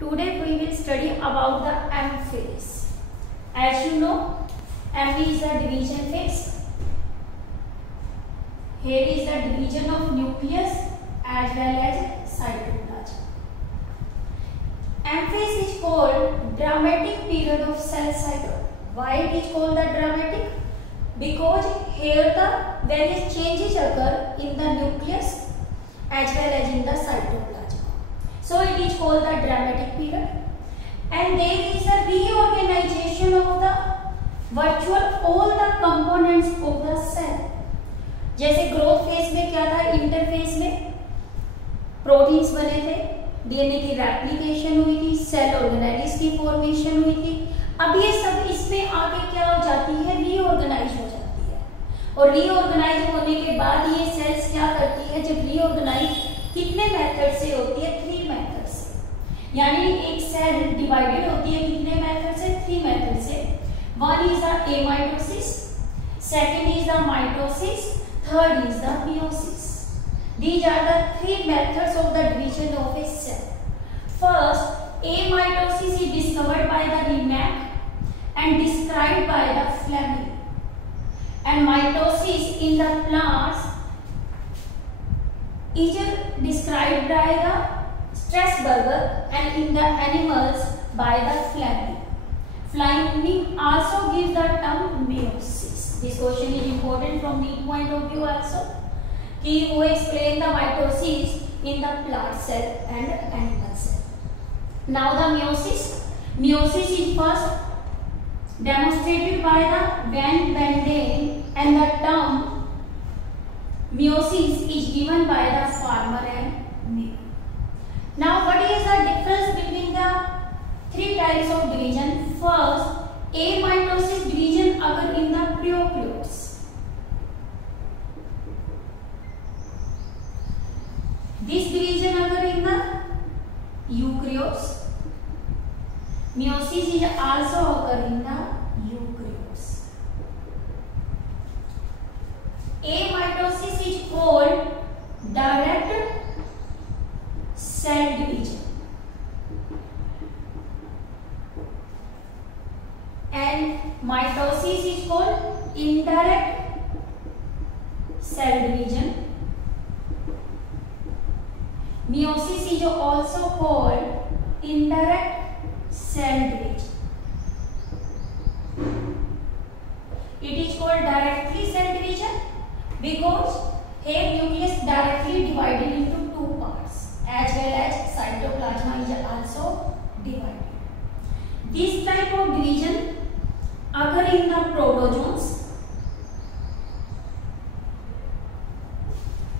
Today we will study about the M phase. As you know, M is the division phase. Here is the division of nucleus as well as cytoplasm. M phase is called dramatic period of cell cycle. Why it is called the dramatic? Because here the various changes occur in the nucleus as well as in the cytoplasm. So it is called the dramatic period. And there is a reorganization of the virtual all the components of the cell. जैसे growth phase में क्या था, interphase में proteins बने थे, DNA की replication हुई थी, सेल ऑर्गेनेलिस की फॉर्मेशन हुई थी. अब ये सब इसमें आगे क्या हो जाती है, रीऑर्गेनाइज हो जाती है. और रीऑर्गेनाइज होने के बाद ये सेल्स क्या करती है, जब रीऑर्गेनाइज कितने मेथड से होती है, 3 मेथड से. यानी एक सेल डिवाइडेड होती है कितने मेथड से, 3 मेथड से. One is the amitosis, second is the mitosis, third is the meiosis. These are the 3 methods of the division of a cell. First, amitosis is discovered by the Remak and described by the Fleming. And mitosis in the plants is described by the Strasburger and in the animals by the Fleming. Fleming also gives the term meiosis. This question is important from NEET point of view also. He who explain the mitosis in the plant cell and animal cell. Now the meiosis. Meiosis is first demonstrated by the Van Benden, and the term meiosis is given by the Farmer and May. Now what is the difference between the 3 types of division? First, amitosis division occur in the prokaryotes. This division occur in the eukaryotes. Meiosis is also occur in the eukaryotes. Amitosis is called direct cell division. And mitosis is called indirect cell division. Meiosis is also called indirect cell division. It is called directly cell division because here nucleus directly divided into 2 parts as well as cytoplasm is also divided. This type of division occur in the protozoans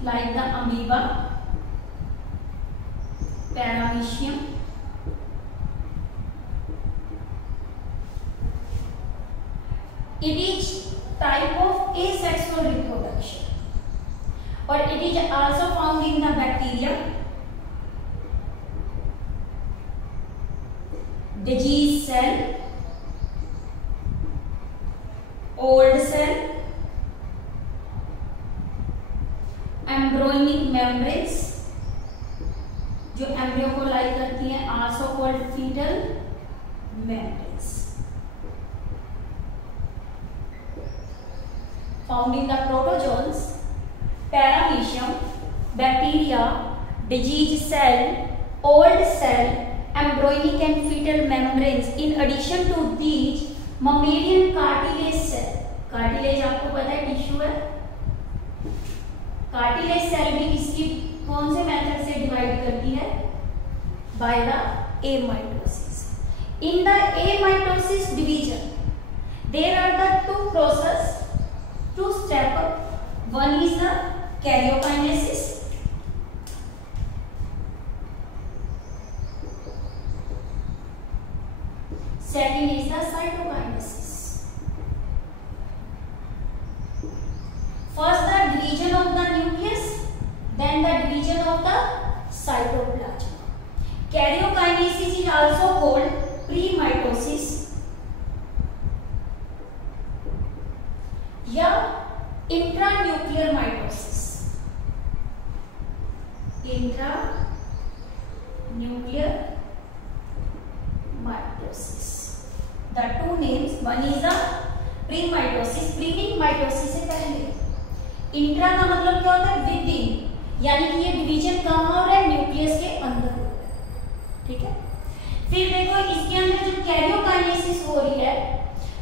like the amoeba, paramecium, it is type of asexual reproduction, or it is also found in the bacteria, disease cell, old cell, embryonic membranes जो embryo को line करती हैं, also called fetal membranes. Found in the protozoans, paramecium, bacteria, disease cell, old cell, embryonic and fetal membranes. In addition to these, mammalian cartilage cell. Cartilage आपको पता है tissue है. Cartilage cell भी इसकी कौन से मेथड से डिवाइड करती है, by the amitosis. In the amitosis division, there are the 2 process, 2 step. One is the karyokinesis. Second is the cytokinesis. First the division of the nucleus, then the division of the cytoplasm. Karyokinesis is also called pre-mitosis या intranuclear mitosis. Intranuclear one is the pre mitosis, pre mitosis से पहले। Intra का मतलब क्या होता है? With in, यानी कि ये डिवीजन कहाँ हो रहा है? न्यूक्लियस के अंदर हो रहा है। ठीक है, फिर देखो इसके अंदर जो कैरियोकाइनेसिस हो रही है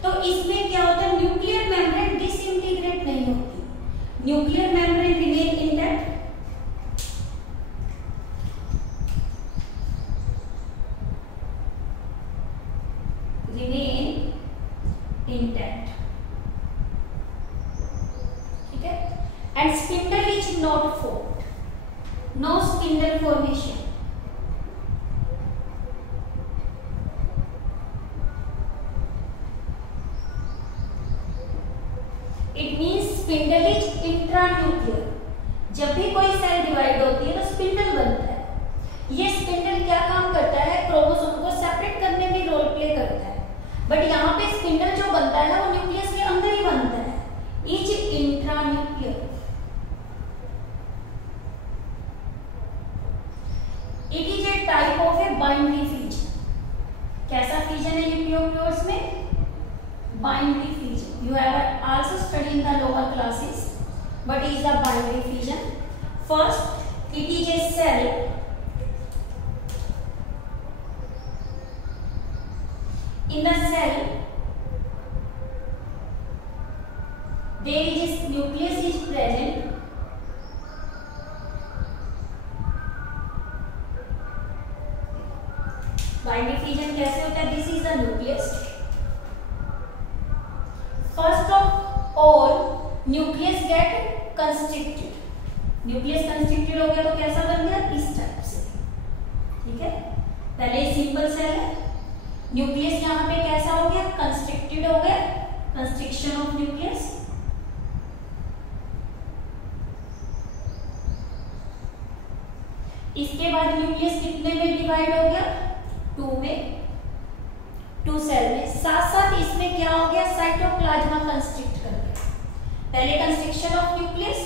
तो इसमें क्या होता है? न्यूक्लियर मेम्ब्रेन डिसइंटीग्रेट नहीं होती, nuclear membrane remain intact, remain intact. ठीक है, and spindle is not formed, no spindle formation. It means spindle is intranuclear. जब भी कोई सेल डिवाइड होती है तो स्पिंडल बनता है। ये स्पिंडल क्या काम करता है? क्रोमोसोम को सेपरेट करने में रोल प्ले करता है, बट यहाँ पे स्पिंडल जो बनता है वो न्यूक्लियस के अंदर ही बनता है, is intranuclear. It is a type of a binary fusion. कैसा फ्यूजन है न्यूक्लियोप्योर्स में? Binary fusion. You have also studied in the lower classes. What is the binary fusion? First, it is a cell. In the cell, there is a nucleus is present. Binary fusion कैसे होता है? This is the nucleus. First of all, nucleus get constricted. Nucleus constricted हो गया तो कैसा बन गया? इस टाइप से। ठीक है, पहले सिंपल सेल है, न्यूक्लियस यहाँ पे कैसा हो गया? कंस्ट्रिक्टेड हो गया, कंस्ट्रिक्शन ऑफ न्यूक्लियस। इसके बाद न्यूक्लियस कितने में डिवाइड हो गया? 2 में, 2 सेल में। साथ साथ इसमें क्या हो गया? साइटोप्लाज्मा कंस्ट्रिक्ट कर गया। पहले constriction of nucleus,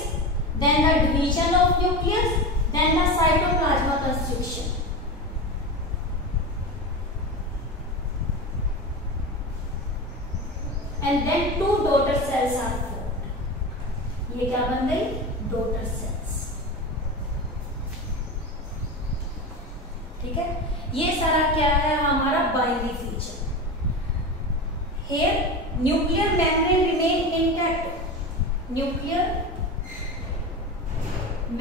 then the division of nucleus, then the cytoplasma constriction. And then 2 daughter cells are formed. ये क्या बन गई? Daughter cells. ठीक है, ये सारा क्या है? हमारा binary fusion. Here, nuclear membrane remain intact. Nuclear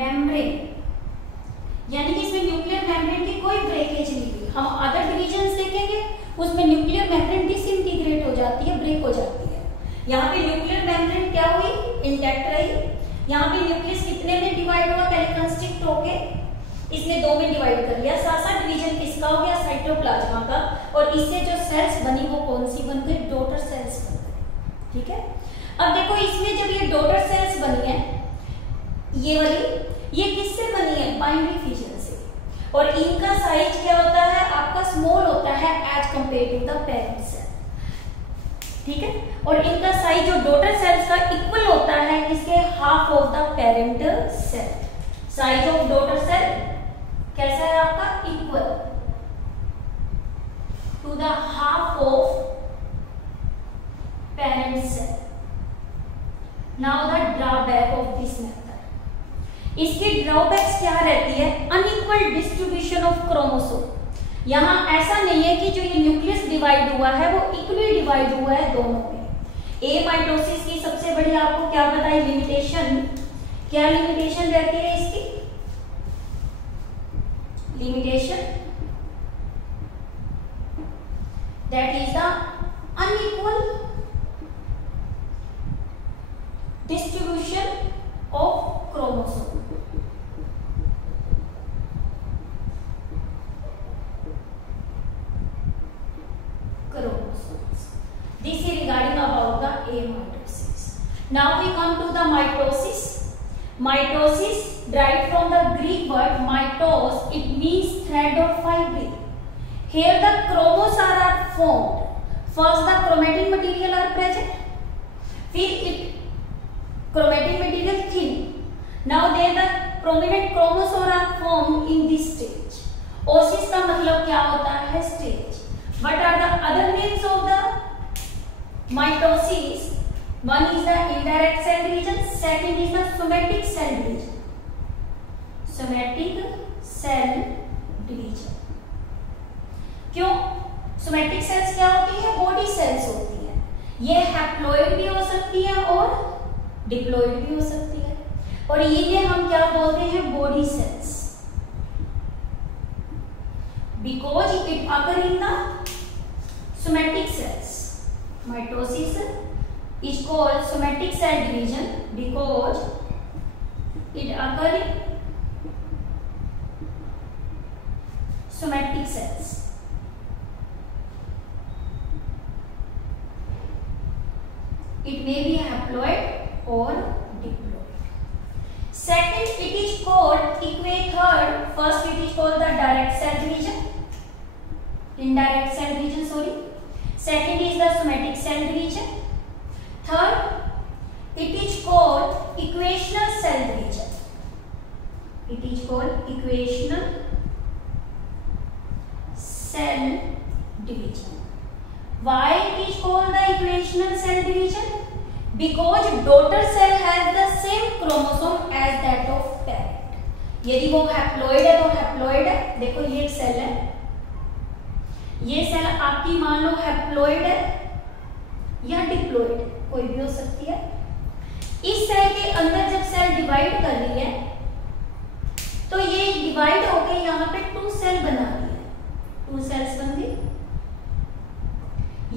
membrane, यानी कि इसमें न्यूक्लियर मेम्ब्रेन की कोई ब्रेकेज नहीं हुई। हम अदर डिविजन्स देखेंगे उसमें न्यूक्लियर मेम्ब्रेन डिसइंटीग्रेट हो जाती है, ब्रेक हो जाती है। यहाँ पे न्यूक्लियर मेम्ब्रेन क्या हुई? इंटैक्ट रही। यहाँ पे न्यूक्लियस कितने में डिवाइड हुआ? पहले कंस्ट्रिक्ट होके इसने 2 में डिवाइड कर लिया। साथ डिवीजन किसका हो गया? साइटोप्लाज्मा का। और इससे जो सेल्स बनी वो कौन सी बन गई? डॉटर सेल्स बन गई। ठीक है, अब देखो इसमें जब ये डॉटर सेल्स बनी है, ये वाली, ये किससे बनी है? बाइनरी फ्यूजन से। और इनका साइज क्या होता है? आपका स्मॉल होता है as compare to the parent cell. ठीक है, और इनका साइज जो डॉटर सेल्स का इक्वल होता है इसके half of the parent cell. Size of daughter cell कैसा है आपका? Equal to the half of parent cell. Now the drawback of this method. इसकी ड्रॉबैक्स क्या रहती है? Unequal distribution of chromosome. यहां ऐसा नहीं है कि जो ये न्यूक्लियस डिवाइड हुआ है वो इक्वली डिवाइड हुआ है दोनों में। ए माइटोसिस की सबसे बड़ी आपको क्या बताई? लिमिटेशन। क्या लिमिटेशन रहती है इसकी? Limitation that is the unequal distribution of chromosome. This is regarding about the amitosis. Now we come to the mitosis. Mitosis derived from the Greek word mitos. It means thread or fibril. Here the chromosomes are formed. First the chromatin material are present. Then chromatin material thin. Now there the prominent chromosomes are formed in this stage. Osis का मतलब क्या होता है? Stage. What are the other names of the mitosis, one is the indirect cell division, second is the somatic cell division. Somatic cell division. क्यों? Somatic cells क्या होती है? Body cells होती है। ये हैप्लॉइड भी हो सकती है और डिप्लॉइड भी हो सकती है, और ये हम क्या बोलते हैं? Body cells, because it occur in the somatic cells. Mitosis is called somatic cell division because it occur in somatic cells. It may be haploid or diploid. Second, it is called third. First, it is called the direct cell division. Indirect cell division, sorry. Second is the somatic cell division. Third, it is called equational cell division. It is called equational cell division. Why it is called the equational cell division? Because daughter cell has the same chromosome as that of parent. यदि वो haploid है तो haploid है. देखो ये एक cell है, ये सेल आपकी मान लो हैप्लॉइड है या डिप्लॉइड है, कोई भी हो सकती है. इस सेल के अंदर जब सेल डिवाइड कर रही है तो ये डिवाइड होकर यहाँ पे 2 सेल बना रही है. 2 सेल्स बन गई.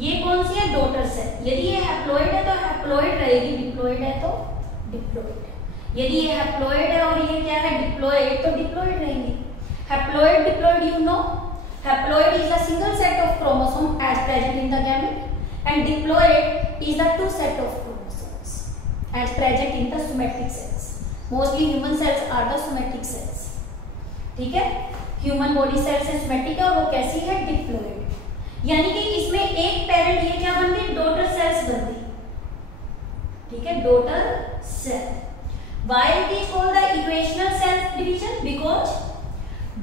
ये कौन सी है? Daughter cell. यदि ये हैप्लॉइड है तो हैप्लॉइड रहेगी, डिप्लॉइड है तो डिप्लॉइड. यदि ये हैप्लॉइड है और ये क्या है? डिप्लॉइड, तो डिप्लॉइड रहेंगी. Haploid diploid, you know, haploid is the single set of chromosome as present in the gamete and diploid is the 2 set of chromosomes as present in the somatic cells. Mostly human cells are the somatic cells. ठीक है, human body cells है somatic है और वो कैसी है? Diploid. यानी कि इसमें एक पेरेंट, ये क्या बन गई? डॉटर सेल्स बन गई. ठीक है, daughter cell. Why it is called the equational cell division? Because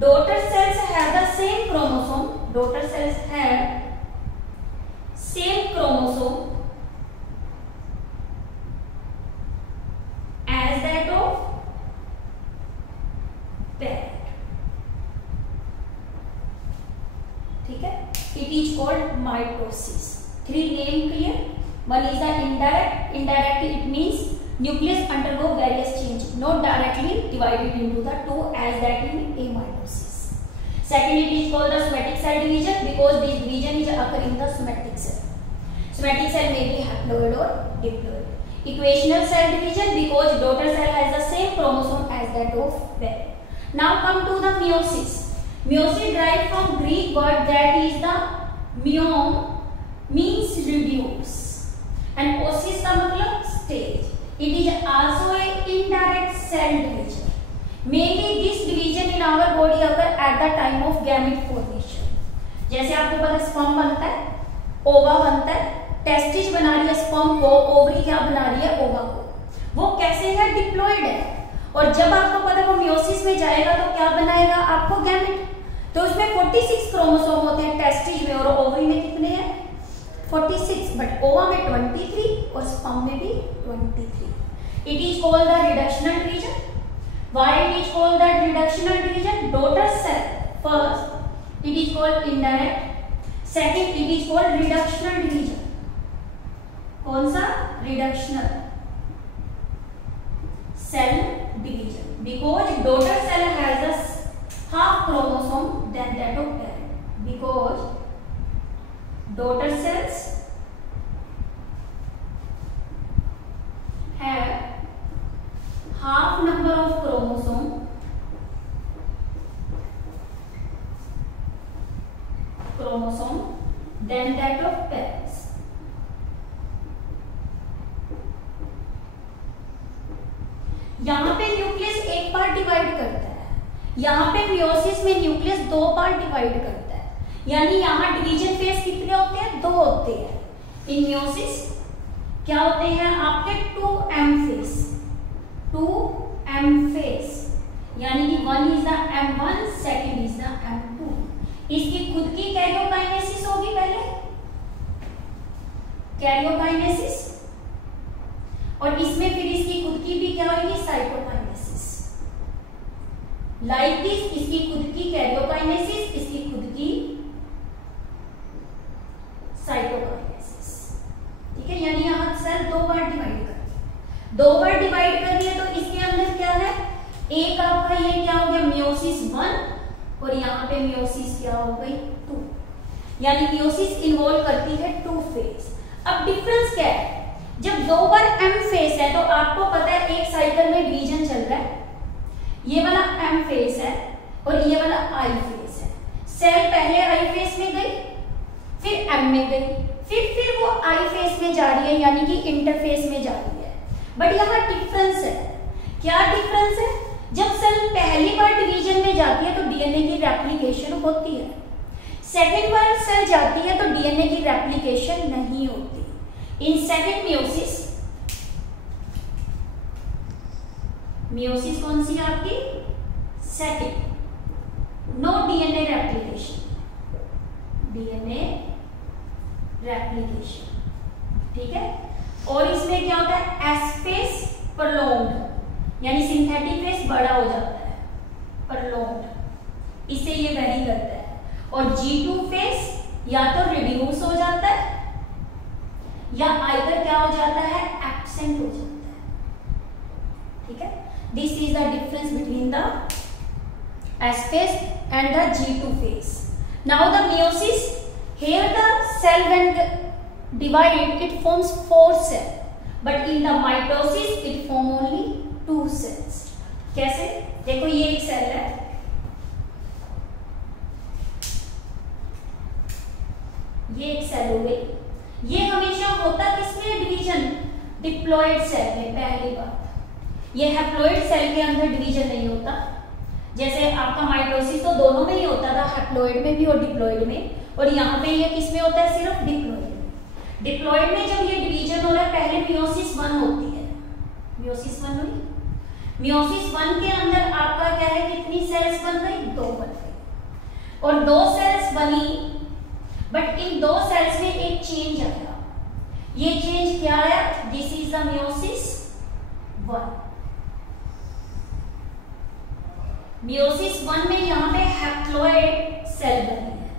daughter cells have the same chromosome. Daughter cells have same chromosome as that of parent. ठीक है, it is called mitosis. 3 name clear? One is the indirect. Indirect it means nucleus undergo various change, not directly divided into the 2 as that in amitosis. Second, it is called the somatic cell division because this division is occur in the somatic cell. Somatic cell may be haploid or diploid. Equational cell division because daughter cell has the same chromosome as that of parent. Now come to the meiosis. Meiosis derived from Greek word that is the meon means reduce and osis का मतलब stage. It is also a indirect cell division. Mainly this division in our body occur at the time of gamete formation. जैसे आपको पता sperm बनता है, ओवा बनता है, टेस्टिस बना रही है स्पर्म को, ओवरी क्या बना रही है? ओवा को. वो कैसे है? डिप्लॉइड है. और जब आपको पता वो मियोसिस में जाएगा तो क्या बनाएगा? आपको गैमेट. तो उसमें 46 क्रोमोसोम होते हैं टेस्टिस में, और ओवरी में कितने हैं? 46. बट ओवा में 23 और स्पर्म में भी 23. It is called the reductional division. Why it is called the reductional division? Daughter cell first it is called indirect, second it is called reductional division. कौन सा? Reductional cell division because daughter cell has a half chromosome than that of parent. Because daughter cells have half number of chromosome than that of parents. यहाँ पे nucleus एक part divide करता है, यहाँ पे meiosis में न्यूक्लियस 2 पार्ट डिवाइड करता है. यानी यहाँ डिवीजन फेज कितने होते हैं? 2 होते हैं. इन मियोसिस क्या होते हैं आपके? 2M phase. 2M फेज यानी कि 1 is the M1, second is the M2. इसकी खुद की कैरियोकाइनेसिस होगी पहले, कैरियोकाइनेसिस, और इसमें फिर इसकी खुद की भी क्या होगी, साइटोकाइनेसिस। लाइक दिस, इसकी खुद की कैरियोकाइनेसिस, इसकी खुद की साइटोकाइनेसिस। ठीक है, यानी यहां सेल दो बार डिवाइड कर रही है, दो बार डिवाइड कर रही है, तो इसके अंदर क्या है, एक आपका ये क्या हो गया, मियोसिस 1, और यहाँ पे मियोसिस क्या हो गई 2, यानी मियोसिस इन्वॉल्व करती है 2 फेज। अब डिफरेंस क्या है, जब दो बार एम फेज है तो आपको पता है एक साइकिल में डिवीजन चल रहा है, ये वाला एम फेज है और ये वाला आई फेज है। सेल पहले आई फेज में गई, फिर एम में गई, फिर वो आई फेज में जा रही है, यानी कि इंटरफेस में जा रही है। बट यहाँ डिफरेंस है, क्या डिफरेंस है, जब सेल पहली बार डिवीजन में जाती है तो डीएनए की रेप्लिकेशन होती है, सेकेंड बार सेल जाती है तो डीएनए की रेप्लिकेशन नहीं होती। इन सेकेंड मियोसिस, मियोसिस कौन सी है आपकी, second, no DNA replication, DNA replication. ठीक है, और इसमें क्या होता है, एस फेज प्रोलॉन्ग्ड, यानी सिंथेटिक फेज बड़ा हो जाता है, प्रोलॉन्ग्ड, इससे ये वेरी करता है। और G2 फेज या तो रिड्यूस हो जाता है या आइदर क्या हो जाता है, एब्सेंट हो जाता है। ठीक है, this is the difference between the S phase and the G2 phase. Now the meiosis, here the cell when divide it forms 4 cells, but in the mitosis it form only 2 cells. कैसे, देखो ये एक cell है, ये एक cell हो गई, ये हमेशा होता किसमें डिवीजन, डिप्लॉइड सेल में। पहली बात, ये हैप्लॉइड सेल के अंदर डिवीजन नहीं होता, जैसे आपका माइटोसिस तो दोनों में ही होता था, हैप्लॉइड में भी और डिप्लॉइड में, और यहाँ पे ये किसमें होता है, सिर्फ डिप्लॉइड में। डिप्लॉइड में जब ये डिवीजन हो रहा है, पहले मियोसिस 1 होती है, मियोसिस 1 हुई, मियोसिस 1 के अंदर आपका क्या है, कितनी सेल्स बन गई, 2 बन गई, और 2 सेल्स बनी, बट इन 2 सेल्स में एक चेंज आया, ये चेंज क्या आया, this is the meiosis 1। Meiosis 1 में यहाँ पे हैप्लॉइड सेल बनी है,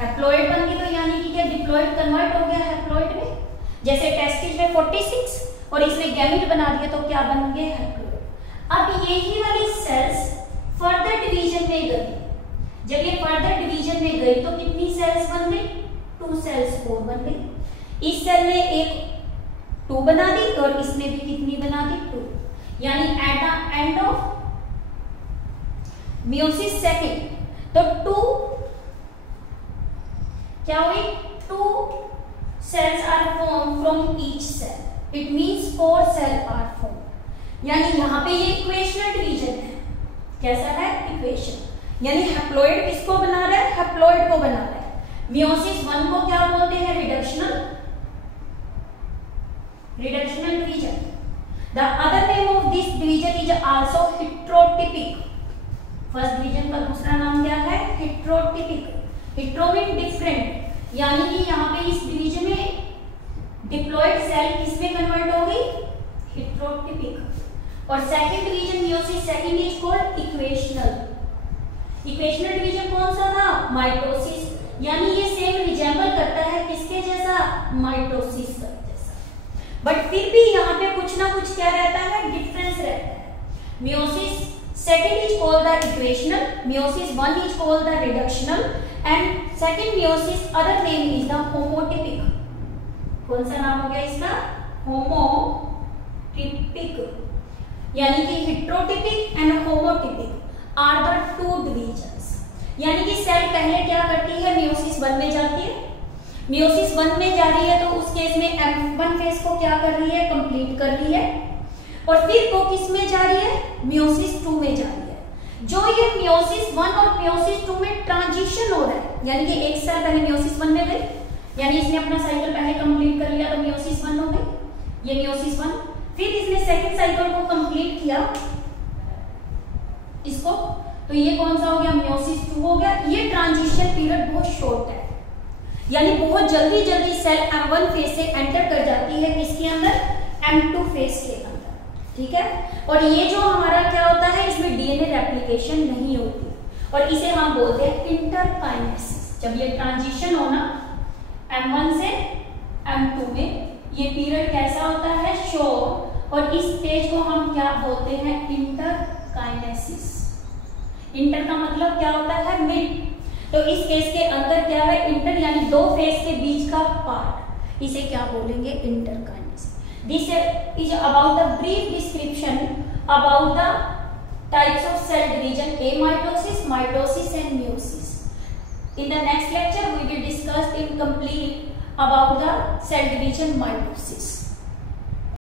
हैप्लॉइड बन गई तो यानी कि क्या डिप्लॉइड कन्वर्ट हो गया हैप्लॉइड में, जैसे टेस्टिस में 46 और इसमें गैमीट बना दिया तो क्या बन गए, हैप्लॉइड। अब यही वाली सेल्स फर्दर डिवीजन में गई, जब ये फर्दर डिवीजन में गई तो कितनी सेल्स बन गई, 2 सेल्स और बन गई। इस सेल ने एक 2 बना दी और इसने भी कितनी बना दी, 2, यानी at the end of meiosis second तो 2 क्या हुई, 2 cells are formed from each cell, it means 4 cells are formed, यानी यहाँ पे ये इक्वेशनल डिवीजन है, कैसा है, इक्वेशन, यानी हैप्लॉइड किसको बना रहा है, हैप्लॉइड को बना रहा है। मियोसिस 1 को क्या बोलते हैं, reductional, reductional division. The other name of this division is also heterotypic, first division का दूसरा नाम क्या है, हेटेरोटिपिक। हेटेरो मीन डिफरेंट, यानी कि यहाँ पे इस डिवीजन में डिप्लॉइड सेल किसमें कन्वर्ट हो गई, हेटेरोटिपिक। और second division meiosis second is called equational. Equational division कौन सा था, माइटोसिस, यानी ये सेम रिजेंबल करता है किसके जैसा, माइटोसिस का जैसा, बट फिर भी यहाँ पे कुछ ना कुछ क्या रहता है, डिफरेंस रहता है। Meiosis second is called the equational, meiosis 1 is called the reductional, and second meiosis other name is the homotypic। कौन सा नाम हो गया इसका, homotypic, यानी कि heterotypic and homotypic are the 2 divisions। यानी कि सेल पहले क्या करती है, मियोसिस 1 में जाती है, मियोसिस 1 में जा रही है तो उस केस में M1 फेज को क्या कर रही है, कंप्लीट कर रही है, और फिर वो किस में जा रही है, मियोसिस 2 में जा रही है। जो ये मियोसिस 1 और मियोसिस 2 में ट्रांजिशन हो रहा है, यानी कि एक सेल पहले मियोसिस 1 में गई, यानी इसने अपना साइकिल पहले कंप्लीट कर लिया तो मियोसिस 1 हो गई, ये मियोसिस 1, फिर इसने सेकंड साइकिल को कंप्लीट किया इसको, तो ये कौन सा हो गया, मियोसिस 2 हो गया। ये ट्रांजिशन पीरियड बहुत शॉर्ट है, यानी बहुत जल्दी जल्दी सेल M1 फेज से एंटर कर जाती है किसके अंदर, M2 फेज के अंदर, ठीक है। और ये जो हमारा क्या होता है, इसमें डीएनए रेप्लिकेशन नहीं होती और इसे हम बोलते हैं इंटरकाइनेसिस। जब ये ट्रांजिशन होना M1 से M2 में, ये पीरियड कैसा होता है, शॉर्ट, और इस स्टेज को हम क्या बोलते हैं, इंटरकाइनेसिस। इंटर का मतलब क्या होता है, मिड, तो इस केस के अंदर क्या है, इंटर यानी दो फेज के बीच का पार्ट, इसे क्या बोलेंगे, interkinesis. This is about the brief description about the types of cell division, amitosis, mitosis and meiosis. In the next lecture we will discuss in complete about the cell division, mitosis.